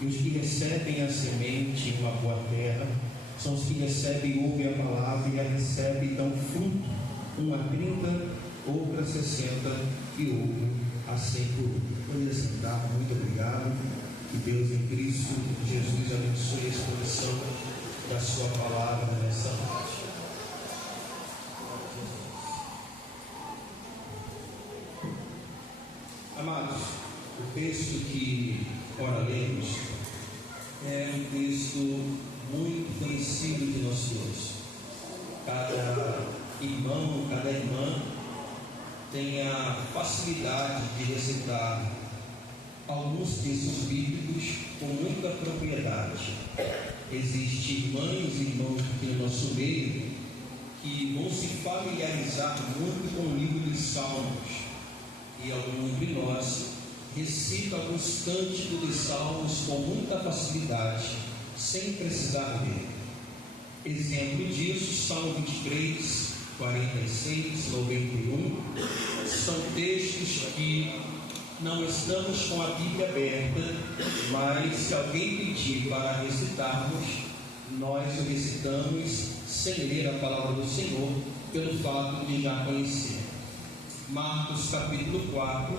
E os que recebem a semente em uma boa terra são os que recebem e ouvem a palavra e a recebem e dão fruto, um a 30, outro a 60 e outro a 100 por um. Pode sentar, muito obrigado. Que Deus em Cristo Jesus abençoe a exposição da sua palavra nessa noite. Amados, o texto que ora lemos é um texto muito conhecido de nós todos. Cada irmão, cada irmã tem a facilidade de recitar alguns textos bíblicos com muita propriedade. Existem irmãs e irmãos aqui no nosso meio que vão se familiarizar muito com o livro dos Salmos, e alguns de nós recitam alguns cânticos dos Salmos com muita facilidade, sem precisar ler. Exemplo disso, Salmo 23, 46, 91, são textos que não estamos com a Bíblia aberta, mas se alguém pedir para recitarmos, nós o recitamos sem ler a palavra do Senhor, pelo fato de já conhecer. Marcos capítulo 4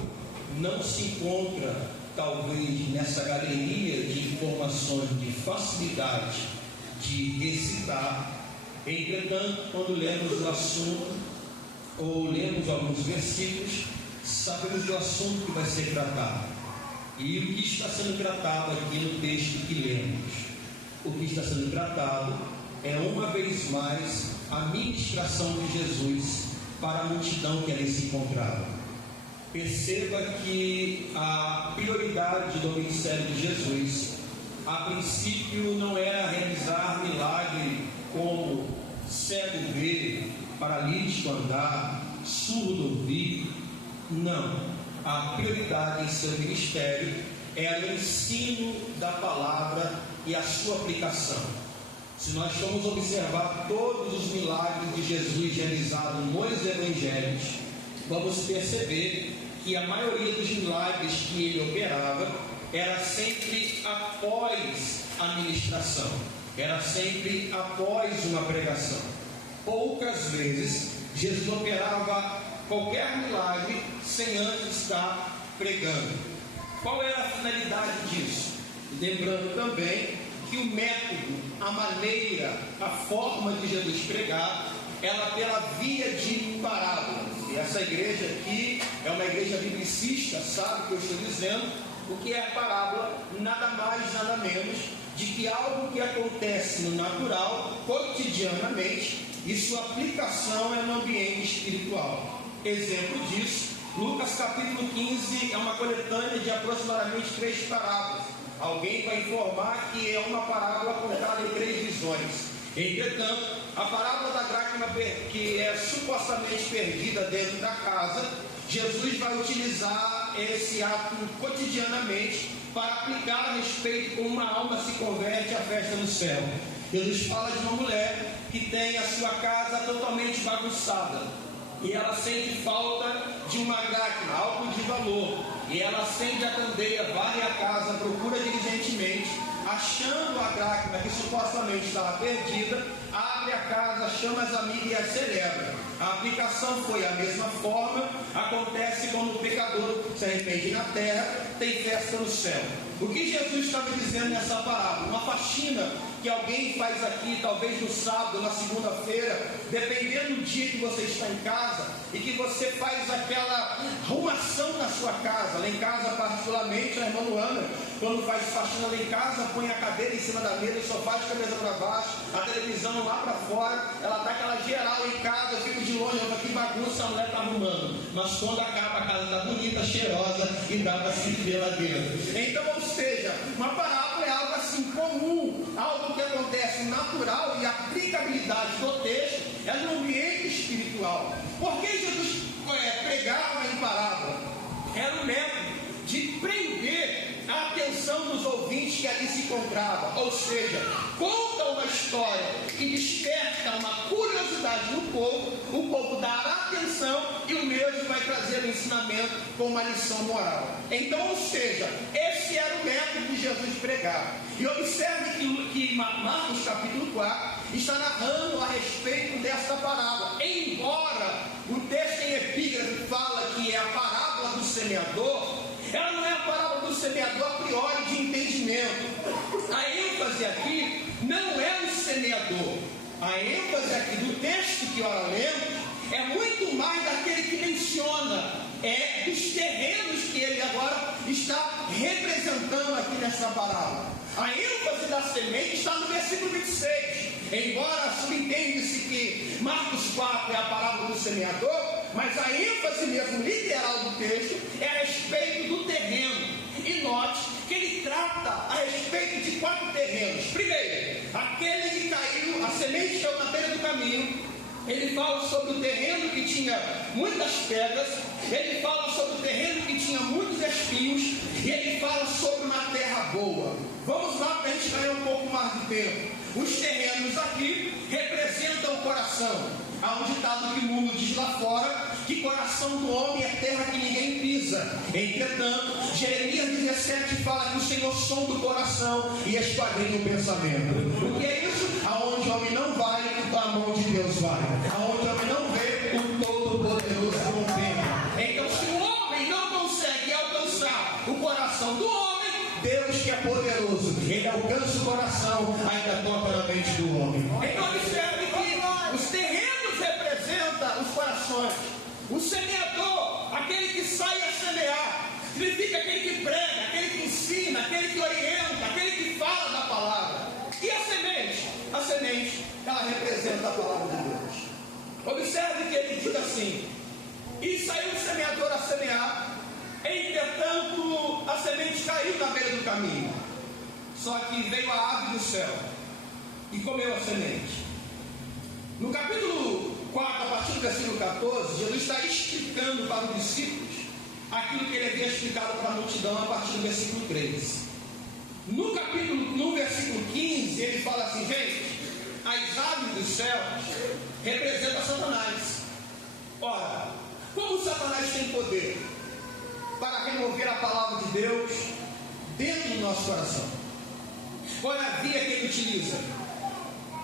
não se encontra talvez nessa galeria de informações de facilidade de recitar. Entretanto, quando lemos o assunto ou lemos alguns versículos, sabemos do assunto que vai ser tratado. E o que está sendo tratado aqui no texto que lemos? O que está sendo tratado é uma vez mais a ministração de Jesus para a multidão que ali se encontrava. Perceba que a prioridade do ministério de Jesus, a princípio, não era realizar milagre como cego ver, paralítico andar, surdo ouvir. Não. A prioridade em seu ministério é o ensino da palavra e a sua aplicação. Se nós formos observar todos os milagres de Jesus realizados nos evangelhos, vamos perceber que a maioria dos milagres que ele operava era sempre após a ministração, era sempre após uma pregação. Poucas vezes Jesus operava qualquer milagre sem antes estar pregando. Qual era a finalidade disso? Lembrando também que o método, a maneira, a forma de Jesus pregar, ela pela via de parábolas. E essa igreja aqui é uma igreja biblicista, sabe o que eu estou dizendo? O que é a parábola? Nada mais, nada menos de que algo que acontece no natural, cotidianamente, e sua aplicação é no ambiente espiritual. Exemplo disso, Lucas capítulo 15 é uma coletânea de aproximadamente 3 parábolas. Alguém vai informar que é uma parábola contada em 3 visões. Entretanto, a parábola da dracma, que é supostamente perdida dentro da casa, Jesus vai utilizar esse ato cotidianamente para aplicar a respeito como uma alma se converte à festa no céu. Jesus fala de uma mulher que tem a sua casa totalmente bagunçada e ela sente falta de uma dracma, algo de valor, e ela acende a candeia, varre a casa, procura diligentemente, achando a dracma que supostamente estava perdida, abre a casa, chama as amigas e as celebra. A aplicação foi a mesma forma, acontece quando o pecador se arrepende na terra, tem festa no céu. O que Jesus estava dizendo nessa parábola? Uma faxina que alguém faz aqui, talvez no sábado, na segunda-feira, dependendo do dia que você está em casa, e que você faz aquela arrumação na sua casa. Lá em casa, particularmente, a irmã Luana, quando faz faxina lá em casa, põe a cadeira em cima da mesa, o sofá de cabeça para baixo, a televisão lá para fora, ela dá aquela geral em casa, eu fico de longe, olha que bagunça a mulher está arrumando. Mas quando acaba, a casa está bonita, cheirosa e dá para se ver lá dentro. Então, ou seja, uma parábola é algo assim comum, algo que acontece natural, e a aplicabilidade do texto é no ambiente espiritual. Por que Jesus pregava em parábola? Era um método de prender a atenção dos ouvintes ambiente que ali se encontrava. Ou seja, conta uma história e desperta uma curiosidade no povo, o povo dará atenção e o mesmo vai trazer o ensinamento com uma lição moral. Então, ou seja, esse era o método de Jesus pregar. E observe que Marcos capítulo 4 está narrando a respeito desta parábola. Embora o texto em epígrafe fala que é a parábola do semeador, ela não é a parábola do semeador a priori de entendimento. A ênfase aqui não é o semeador. A ênfase aqui do texto que ora lemos é muito mais daquele que menciona, dos terrenos que ele agora está representando aqui nesta parábola. A ênfase da semente está no versículo 26. Embora subentende-se que Marcos 4 é a parábola do semeador, mas a ênfase mesmo literal do texto é a respeito do terreno. E note que ele trata a respeito de 4 terrenos. Primeiro, aquele que caiu, a semente caiu na beira do caminho. Ele fala sobre o terreno que tinha muitas pedras, ele fala sobre o terreno que tinha muitos espinhos, e ele fala sobre uma terra boa. Vamos lá para a gente ganhar um pouco mais de tempo. Os terrenos aqui representam o coração. Há um ditado que o mundo diz lá fora, que coração do homem é terra que ninguém pisa. Entretanto, Jeremias 17 fala que o Senhor sonda o coração e esquadrinha o pensamento. O que é isso? Aonde o homem não vai, a mão de Deus vai. Aonde o homem não vê, o Todo-Poderoso contempla. Então, se o homem não consegue alcançar o coração do homem, Deus, que é poderoso, ele alcança o coração, ainda toca na mente do homem. Então observe que os terrenos representam os corações. O semeador, aquele que sai a semear, significa aquele que prega, aquele que ensina, aquele que orienta, aquele que fala da palavra. E a semente? A semente, ela representa a palavra de Deus. Observe que ele diz assim: e saiu o semeador a semear, entretanto a semente caiu na beira do caminho. Só que veio a ave do céu e comeu a semente. No capítulo 4, a partir do versículo 14, Jesus está explicando para os discípulos aquilo que ele havia explicado para a multidão a partir do versículo 13. No versículo 15, ele fala assim: gente, as aves dos céus representam Satanás. Ora, como Satanás tem poder para remover a palavra de Deus dentro do nosso coração? Qual é a via que ele utiliza?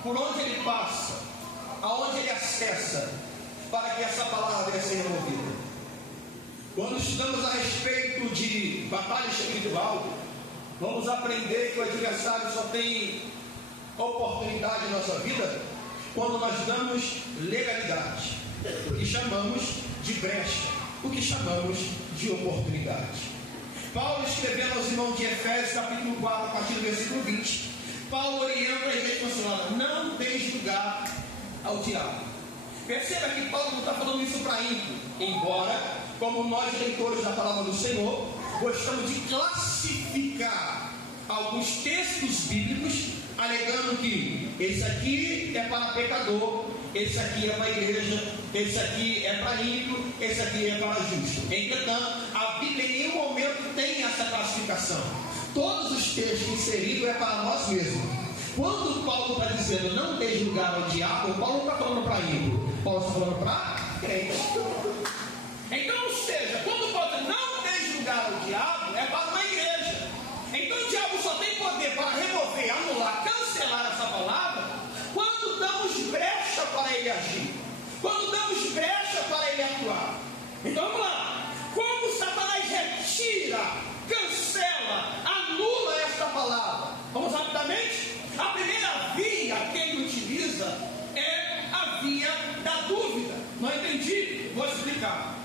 Por onde ele passa? Aonde ele acessa para que essa palavra venha ser removida? Quando estudamos a respeito de batalha espiritual, vamos aprender que o adversário só tem oportunidade em nossa vida quando nós damos legalidade, o que chamamos de brecha, o que chamamos de oportunidade. Paulo, escrevendo aos irmãos de Efésios, capítulo 4, a partir do versículo 20, Paulo orienta a igreja consolada: não deis lugar ao diabo. Perceba que Paulo não está falando isso para ímpio, embora, como nós leitores da palavra do Senhor, gostamos de classificar alguns textos bíblicos, alegando que esse aqui é para pecador, esse aqui é para a igreja, esse aqui é para ímpio, esse aqui é para justo. Entretanto, a Bíblia em nenhum momento tem essa classificação. Todos os textos inseridos é para nós mesmos. Quando Paulo está dizendo não deixe lugar ao diabo, Paulo não está falando para ímpio, Paulo está falando para crente. Então, ou seja, quando Paulo diz não deixe lugar ao diabo, é para uma igreja. Então o diabo só tem poder para remover, anular, cancelar essa palavra quando damos brecha para ele agir, quando damos brecha para ele atuar. Então vamos lá. Como Satanás retira, cancela, anula esta palavra? Vamos rapidamente? A primeira via que ele utiliza é a via da dúvida. Não entendi? Vou explicar.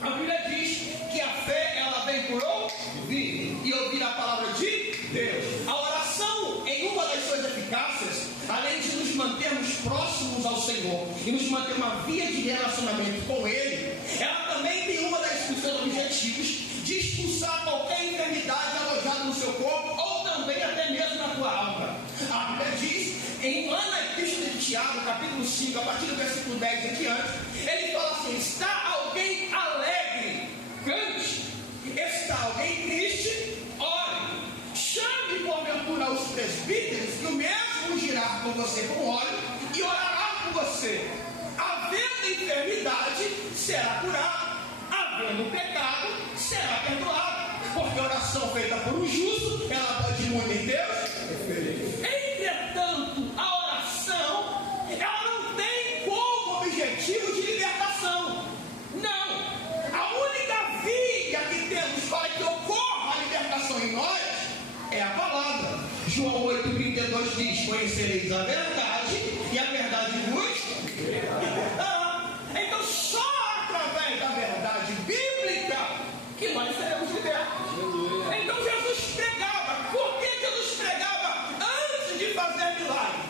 A Bíblia diz que a fé ela vem por ouvir e ouvir a palavra de Deus. A oração, em uma das suas eficácias, além de nos mantermos próximos ao Senhor e nos manter uma via de relacionamento com Ele, ela também tem uma dos seus objetivos de expulsar qualquer enfermidade alojada no seu corpo ou também até mesmo na tua alma. A Bíblia diz, lá na Epístola de Tiago, capítulo 5, a partir do versículo 10 em diante, ele fala assim: está alguém alegre? Cante. Está alguém triste? Ore. Chame por meu aos presbíteros, que o mesmo ungirá com você com óleo e orará por você. Havendo enfermidade, será curado. Havendo pecado, será perdoado. Porque a oração feita por um justo, ela pode muito em Deus. Entretanto, a oração, ela não tem como objetivo de libertação. Não. A única via que temos para que ocorra a libertação em nós é a palavra. João 8,32 diz: conhecereis a verdade, e a verdade vos libertará. Então, só através da verdade bíblica que nós seremos libertos. Então, Jesus pregava. Por que Jesus pregava antes de fazer milagre?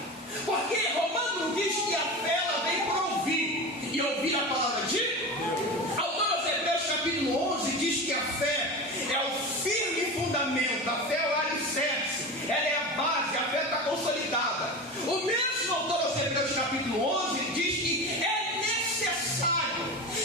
Porque Romanos diz que a fé ela vem por ouvir, e ouvir a palavra de Deus. Aos Hebreus capítulo 11 diz que a fé é o firme fundamento, a fé é o alicerce, ela é a base, a fé está consolidada. O mesmo autor aos Hebreus capítulo 11 diz que é necessário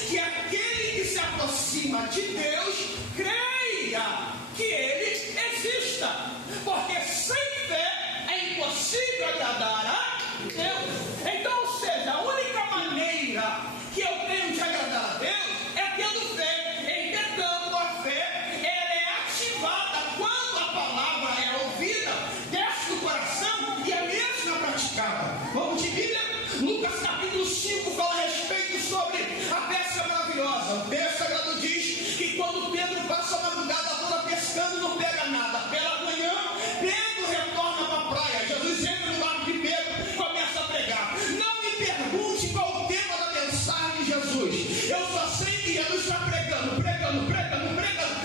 que aquele que se aproxima de Deus creia que Ele exista, porque sem fé é impossível agradar a Deus. Então, ou seja, a única maneira que eu tenho de agradar a Deus é tendo fé. Entretanto, a fé ela é ativada quando a palavra é ouvida, desce do coração e é mesmo praticada. Vamos de Bíblia? Lucas capítulo 5 fala a respeito sobre a pesca maravilhosa. O texto sagrado diz que quando Pedro passa a madrugada toda pescando, não pega nada. Pela manhã, Pedro retorna para a praia. Jesus entra no barco de Pedro, começa a pregar. Não me pergunte qual o tema da mensagem de Jesus. Eu só sei que Jesus está pregando.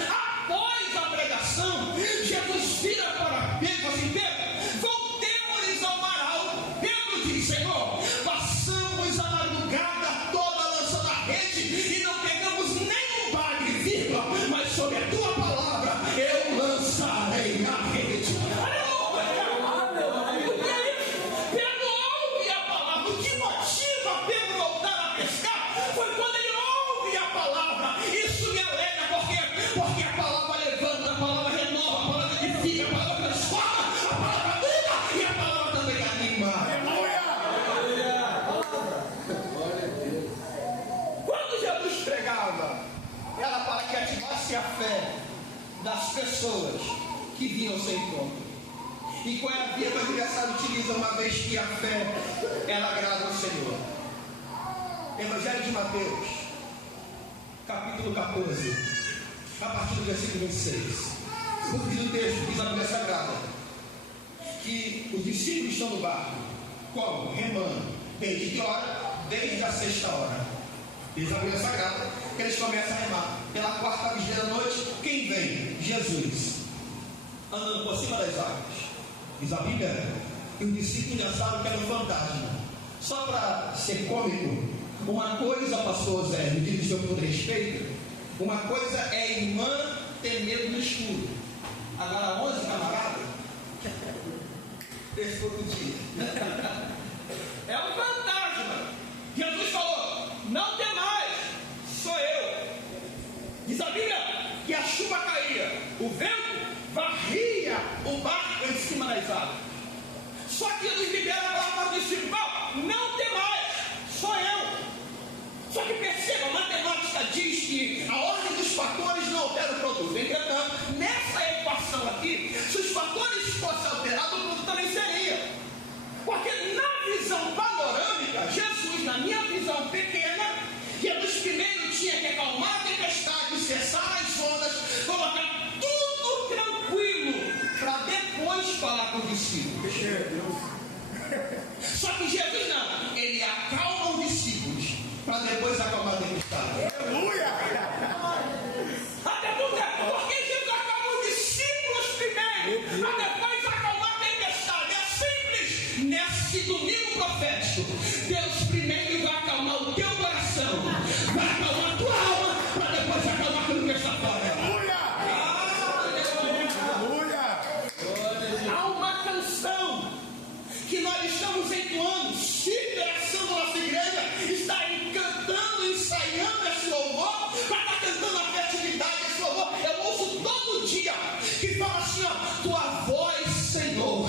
Após a pregação, Jesus vira para Pedro e fala assim: Pedro, voltemos ao mar alto. Pedro diz: Senhor, passamos a madrugada toda lançando a rede e não pegamos nem um bagre, vírgula, mas sobre a tua palavra eu lançarei a rede. O que é isso? Pedro ouve a palavra. O que motiva Pedro a voltar a pescar foi quando ele ouve a palavra. Isso me alegra, porque a palavra levanta, a palavra renova, a palavra edifica, a palavra transforma, a palavra muda e a palavra também anima. Quando Jesus pregava, era para que ativasse a fé das pessoas que vinham ao seu encontro. E qual é a via que o adversário utiliza uma vez que a fé ela agrada ao Senhor? Evangelho de Mateus, capítulo 14, a partir do versículo 26. Porque diz o texto, diz a Bíblia Sagrada, que os discípulos estão no barco. Como? Remando. Desde que hora? Desde a sexta hora. Diz a Bíblia Sagrada que eles começam a remar. Pela quarta vigília da noite, quem vem? Jesus. Andando por cima das águas. Diz a Bíblia que os discípulos já sabem que era um fantasma. Só para ser cômico, uma coisa, pastor Zé, me diz o senhor com todo respeito, uma coisa é irmã ter medo no escuro. Agora 11 camaradas, esse foi o dia. É um fantasma. Jesus falou: não tem mais, sou eu. Diz a Bíblia que a chuva caía, o vento varria o barco em cima das águas. Só que Jesus libera a palavra para o discípulo: não tem mais, sou eu. Só que perceba, a matemática diz que a ordem dos fatores não altera o produto. Entretanto, nessa equação aqui, se os fatores fossem alterados, o produto também seria. Porque na visão panorâmica, Jesus, na minha visão pequena, Jesus primeiro tinha que acalmar a tempestade, cessar as ondas, colocar tudo tranquilo, para depois falar com o discípulo. Só que Jesus não, ele acalma os discípulos, para depois acalmar a tempestade. Aleluia! Até porque Jesus acalma os discípulos primeiro, para depois acalmar a tempestade. É simples. Nesse domingo profético, Deus primeiro vai acalmar o teu coração, vai acalmar a tua alma, para depois acalmar aquilo que está fora. Aleluia! Há uma canção que nós estamos entoando, celebração da nossa igreja, está cantando, ensaiando esse louvor, para estar cantando a festividade desse louvor. Eu ouço todo dia que fala assim: ó, tua voz, Senhor,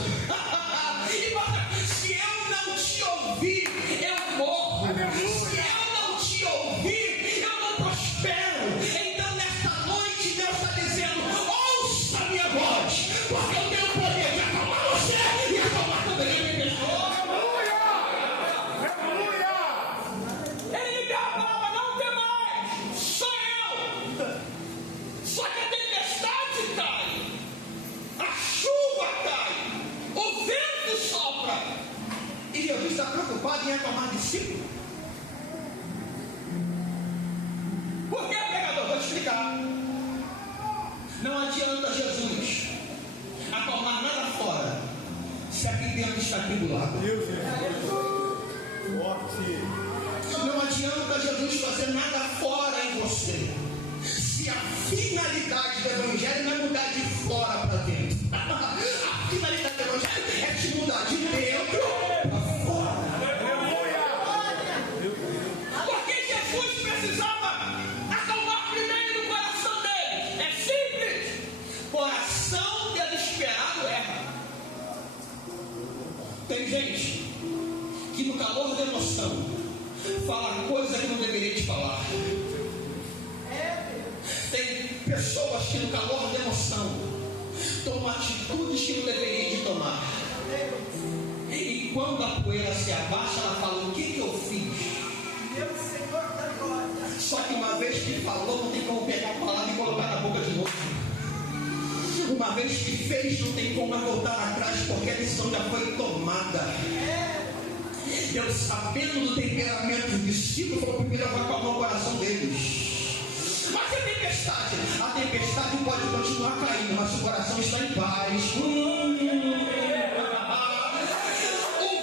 linguagem é tomar discípulo. Por que, pregador? Vou te explicar. Não adianta Jesus acalmar nada fora, se aqui dentro está atribulado. Não adianta Jesus fazer nada fora em você, se a finalidade do Evangelho não é mudar de fora para dentro. A finalidade do Evangelho é te mudar de dentro para fora. Porque Jesus precisava acalmar primeiro o coração dele. É simples. Coração desesperado erra. Tem gente que no calor da emoção fala coisa que não deveria te falar. Tem pessoas que no calor da emoção tomam atitudes que não deveriam de tomar. E quando a poeira se abaixa, ela fala: o que eu fiz? Só que uma vez que falou, não tem como pegar a palavra e colocar na boca de novo. Uma vez que fez, não tem como voltar atrás, porque a lição já foi tomada. Deus, sabendo do temperamento dos discípulos, falou: primeiro eu vou acalmar o coração deles. Mas a tempestade pode continuar caindo, mas o coração está em paz. O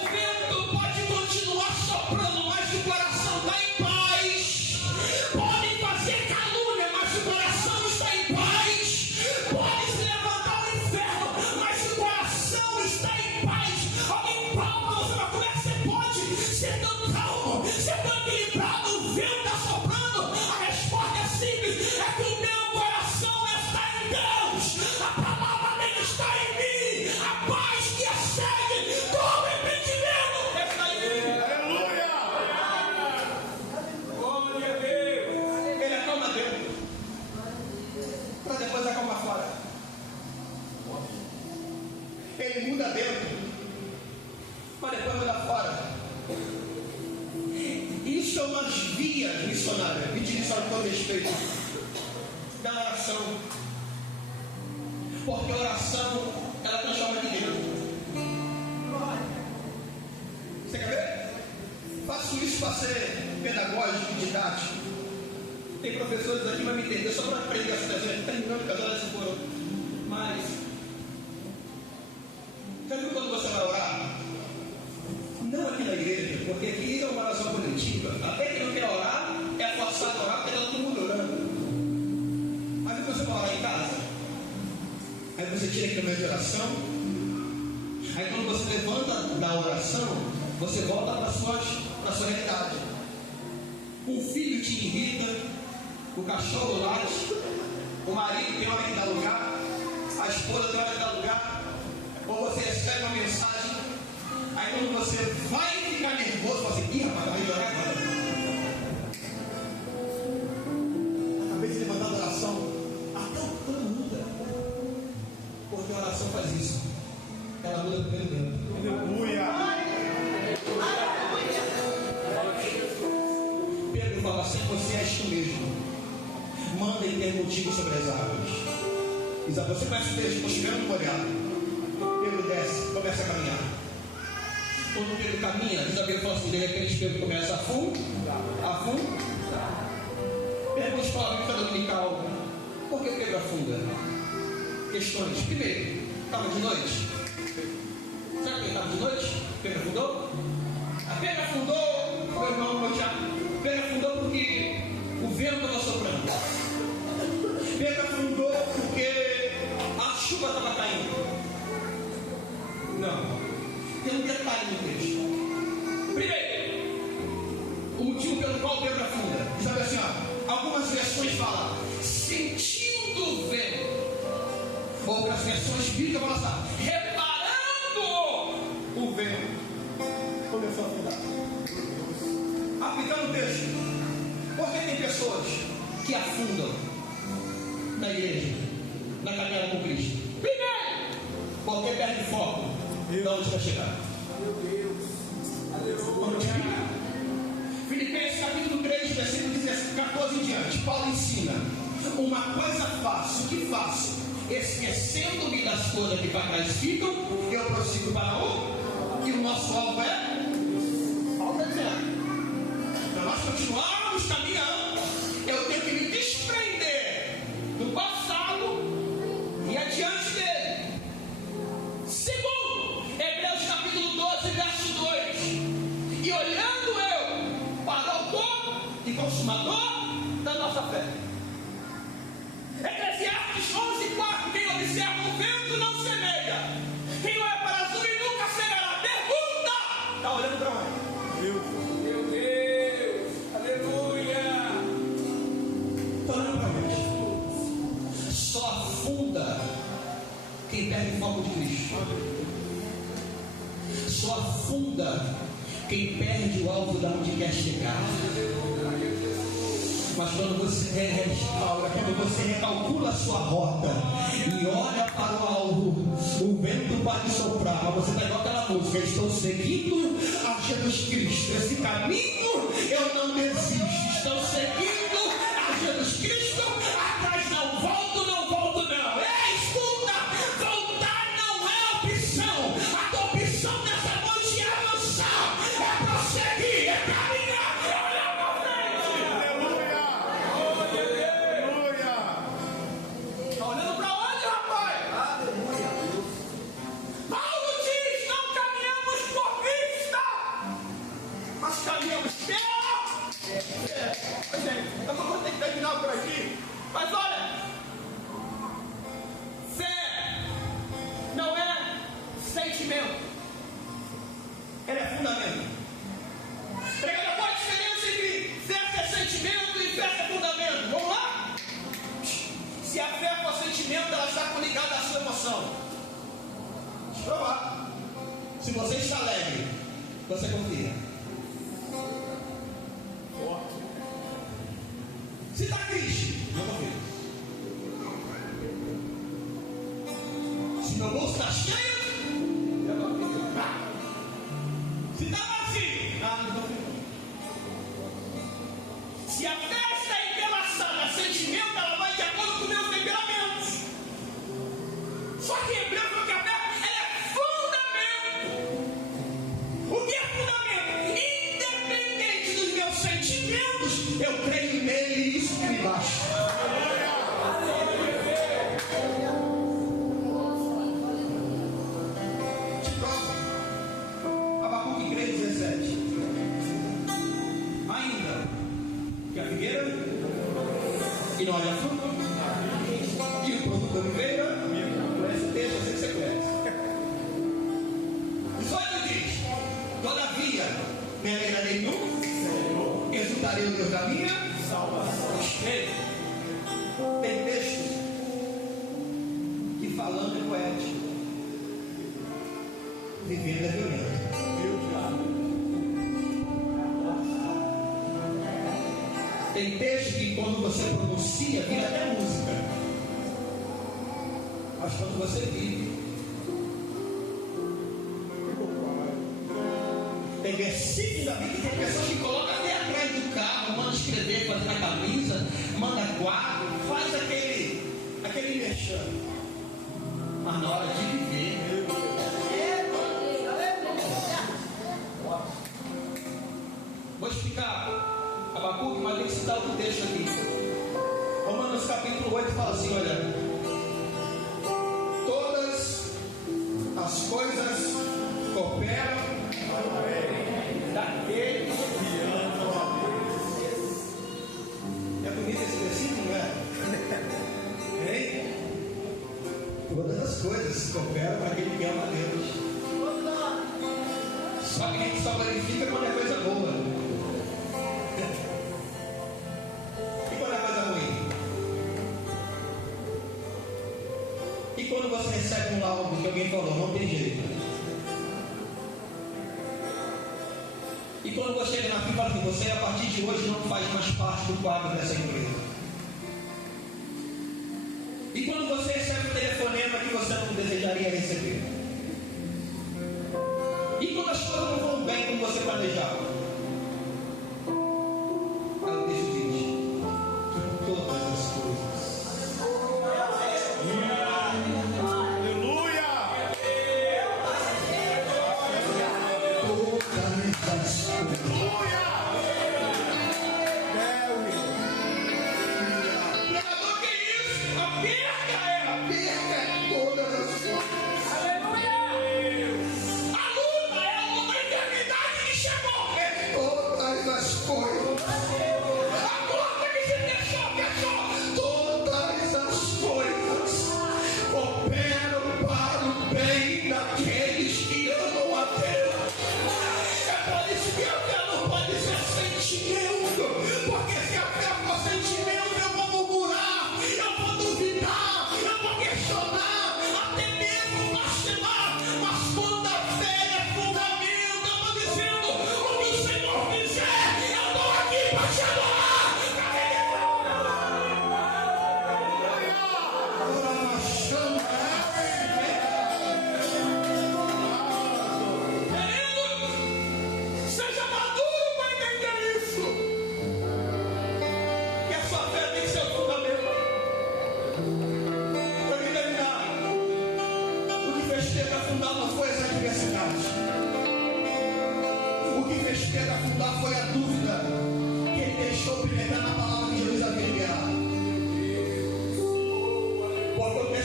vento pode continuar soprando, mas o coração está em paz. Podem fazer calúnia, mas o coração está em paz. Pode se levantar o inferno, mas o coração está em paz. Alguém palma, você vai comer, você pode ser tão calmo, ser tão equilibrado, o vento está soprando. A resposta é simples: é que o meu coração está em Deus, a palavra dele está em mim, a paz que excede todo entendimento está em mim. Aleluia! Glória a Deus! Ele acalma dentro, para depois acalmar fora. Ele muda dentro, para depois mudar fora. Isso são umas vias missionárias, pedindo só com respeito da oração, porque a oração ela transforma aqui dentro. Você quer ver? Faço isso para ser pedagógico e didático. Tem professores aqui que vão me entender só para aprender essa coisa. Terminando o casal dessa coroa. Mas já viu quando você vai orar? Não aqui na igreja, porque aqui é uma oração coletiva. Até que não quer orar, é forçado a orar porque está todo mundo orando. Mas quando você vai orar em casa, aí você tira aquele momento de oração. Aí quando você levanta da oração, você volta para a sua realidade. Um filho te irrita, o cachorro late, o marido tem hora que dá lugar, a esposa tem hora que dá lugar, ou você recebe uma mensagem. Aí quando você vai ficar nervoso, você fala assim: ih, rapaz, vai orar agora. Acabei de levantar a oração. Até o plano muda. Porque a oração faz isso. Ela muda primeiro dentro. Aleluia! Pedro fala assim: você és tu mesmo. Manda e ter motivo sobre as águas. Isabel, você conhece o texto? Estou chegando molhado. Pedro desce, começa a caminhar. Quando Pedro caminha, Isabel fala assim: de repente Pedro começa a afundar. Pergunte para a vida dominical: por que Pedro afunda? Questões. Primeiro, estava de noite. Será que ele estava de noite? Pedro afundou? Pedro afundou, meu irmão, meu Tiago. Pedro afundou porque o vento estava soprando. Pedro afundou porque a chuva estava caindo. Não. Tem um detalhe no texto. Primeiro, o motivo pelo qual Pedro afunda. Sabe assim, ó, algumas versões falam sentindo o vento. Outras versões bíblicas falam assim, reparando o vento. Começou a afundar. Aplicando o texto. Porque tem pessoas que afundam na igreja, na caminhada com Cristo. Primeiro, porque perde foco de onde vai chegar. Meu Deus. Vamos explicar. Filipenses capítulo 3, versículo 14 em diante. Paulo ensina: uma coisa faço, o que faço? Esquecendo-me das coisas que para trás ficam, eu prossigo para o. E o nosso alvo é? Paulo está só afunda quem perde o alvo da onde quer chegar. Mas quando você restaura, quando você recalcula a sua rota e olha para o alvo, o vento pode soprar, mas você está igual aquela música: estou seguindo a Jesus Cristo, esse caminho eu não desisto, estou seguindo a Jesus Cristo, atrás não volto não. Escuta, voltar não é opção, a tua opção nessa noite é avançar, é prosseguir, é caminhar. Eu vou ter que terminar por aqui. Mas olha, fé não é sentimento, ela é fundamento. Pega qual a diferença entre fé é sentimento e fé é fundamento? Vamos lá? Se a fé for sentimento, ela está ligada à sua emoção. Deixa eu provar. Se você está alegre, você confia. Se está triste, não confio. Se meu bolso está cheio, eu confio. Se está vazio, não confio. Se a fé está entrelaçada a sentimento, ela vai de acordo com meus temperamentos. Só que em hebreu fala que a fé é fundamento. O que é fundamento? Independente dos meus sentimentos, eu creio nele e isso que me basta. De prova, Abacuque 3:17. Ainda que a figueira e não olha fruto, e o produto da oliveira, esse texto eu sei que você conhece. 18 diz: todavia, me alegrarei nunca, exultarei no meu caminho. Tem texto que falando é poético, vivendo é violento. Tem texto que quando você pronuncia vira até música, mas quando você vive, tem versículos da Bíblia que tem pessoas que colocam até atrás do carro, manda escrever, fazer na camisa, manda quadro, faz aquele merchan. Mas na hora de viver, vou explicar Abacuque, mas tem que citar outro texto aqui. Romanos capítulo 8 fala assim: olha, todas as coisas cooperam daqueles que amam a Deus. É bonito esse versículo, não é? Hein? Todas as coisas cooperam para aquele que ama a Deus. Só que a gente só glorifica quando é coisa boa. E quando é coisa ruim? E quando você recebe um laudo que alguém falou, não tem jeito? E quando você chega na fila e fala assim: você a partir de hoje não faz mais parte do quadro dessa empresa. E quando você recebe um telefonema que você não desejaria receber. E quando as coisas não vão bem como você planejava. Aí o texto diz: todas as coisas. Aleluia! Todas as coisas. Bem daqueles que amam a Deus. É por isso que a fé não pode ser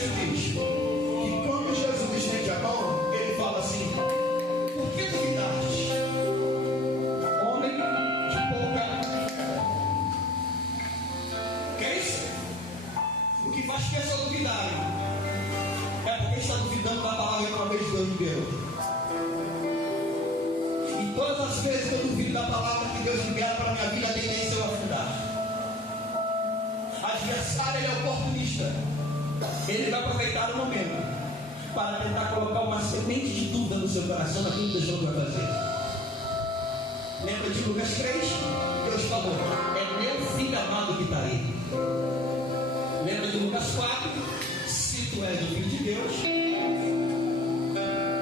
texto diz que quando Jesus estende a mão, ele fala assim: por que duvidaste? Homem de pouca fé. Que é isso? O que faz pessoas duvidarem é porque está duvidando da palavra que uma vez Deus liberou. E todas as vezes que eu duvido da palavra que Deus libera para a minha vida, a tendência é eu afundar. Adversário, ele é oportunista. Ele vai aproveitar o momento para tentar colocar uma semente de dúvida no seu coração naquilo que Deus vai fazer. Lembra de Lucas 3? Deus falou: é meu filho amado que está aí. Lembra de Lucas 4? Se tu és o filho de Deus,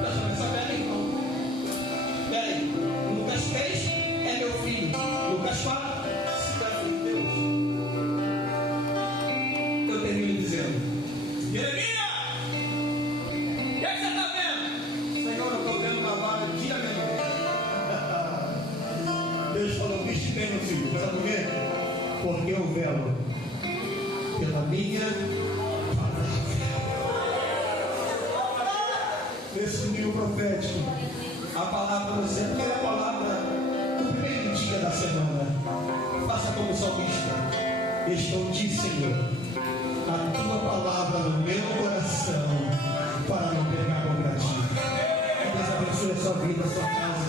presta atenção, pera aí, irmão. Pera aí. Lucas 3 é meu filho. Lucas 4, se tu és filho de Deus. Eu termino dizendo: Jeremias, o que você está vendo? Senhor, eu estou vendo uma vara diariamente. Deus falou: viste bem, meu filho. Sabe por quê? Porque eu velo pela minha palavra. Nesse livro profético, a palavra para você, a primeira palavra do primeiro dia da semana. Faça como salmista: estou te, Senhor, a tua palavra no meu coração, para não pegar contra ti. Deus abençoe a sua vida, a sua casa.